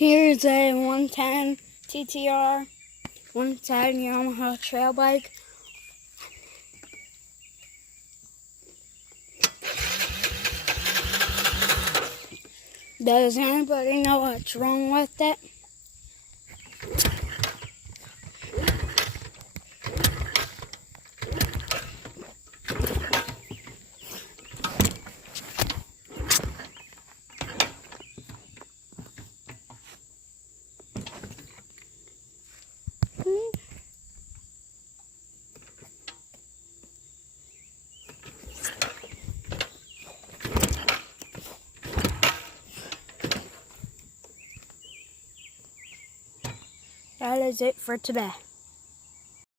Here's a 110 TTR, 110 Yamaha trail bike. Does anybody know what's wrong with it? That is it for today.